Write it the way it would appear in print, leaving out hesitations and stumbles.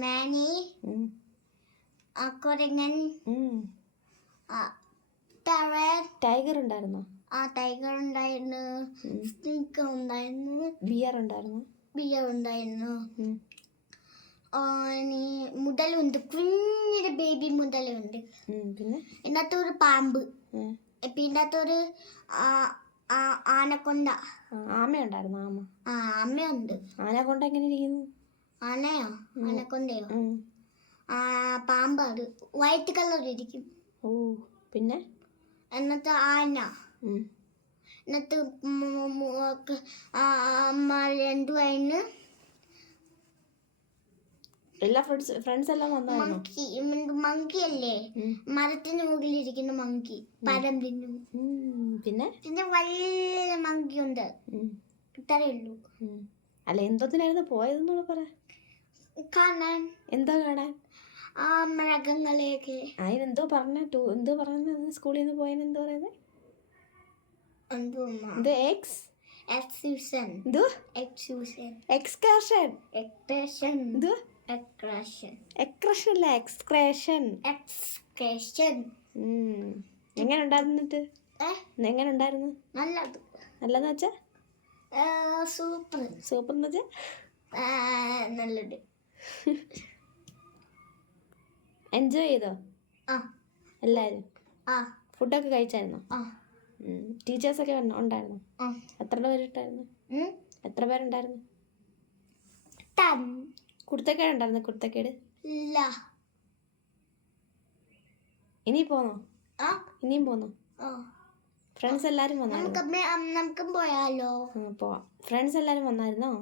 മാനി, കുരങ്ങൻ, ടൈഗർ ഉണ്ടായിരുന്നോ? ടൈഗർ ഉണ്ടായിരുന്നു, സ്നേക്ക് ഉണ്ടായിരുന്നു, ബിയർ ഉണ്ടായിരുന്നു. മുതലുണ്ട്, കുഞ്ഞൊരു ബേബി മുതലുണ്ട്. പിന്നെ ഇതിനകത്ത് ഒരു പാമ്പ്, പിന്നെ ഒരു ആനക്കൊണ്ട. ആമയുണ്ടായിരുന്നു. ആമയുണ്ട്. ആനക്കൊണ്ട എങ്ങനെ ഇരിക്കുന്നു? ആനയോ ആനക്കൊണ്ടയോ? പാമ്പ്, അത് വൈറ്റ് കളർ ഇരിക്കും. ഓ, പിന്നെ എന്നിട്ട് ആന, എന്നിട്ട് രണ്ടുമായിരുന്നു. എല്ലാ ഫ്രണ്ട്സ് എല്ലാം വന്നായിരുന്നു. മങ്കി അല്ലേ, മരത്തിന് മുകളിലിരിക്കുന്ന മങ്കി, പഴം തിന്നും. പിന്നെ വലിയ മങ്കി ഉണ്ട്. ഇത്രയേ ഉള്ളൂ. അല്ല, എന്തോത്തിനായിരുന്നു പോയതെന്നുള്ള പറ. കാണാൻ. എന്താ കാണാൻ? മൃഗങ്ങളെയൊക്കെ. അതിനെന്തോ എന്തോ പറഞ്ഞത്? സ്കൂളിൽ നിന്ന് പോയതിന് എന്തോ പറയുന്നത്? എങ്ങനെ ഉണ്ടായിരുന്നു? എങ്ങനെ ഉണ്ടായിരുന്നു? നല്ലതെന്ന് വെച്ചാ സൂപ്പർ എന്ന് വെച്ചാ നല്ലത്. എൻജോയ് ചെയ്തോ എല്ലാരും? ഫുഡൊക്കെ കഴിച്ചായിരുന്നോ? ടീച്ചേഴ്സൊക്കെ ഉണ്ടായിരുന്നു? എത്ര പേരുണ്ടായിരുന്നു? കുർത്തക്കേട് ഉണ്ടായിരുന്നു? കുർത്തക്കേട് ഇനിയും പോന്നോ? ഫ്രണ്ട്സ് എല്ലാരും വന്നായിരുന്നോ? നമുക്കും പോയാലോ? പോവാം. ഫ്രണ്ട്സ് എല്ലാരും വന്നായിരുന്നോ?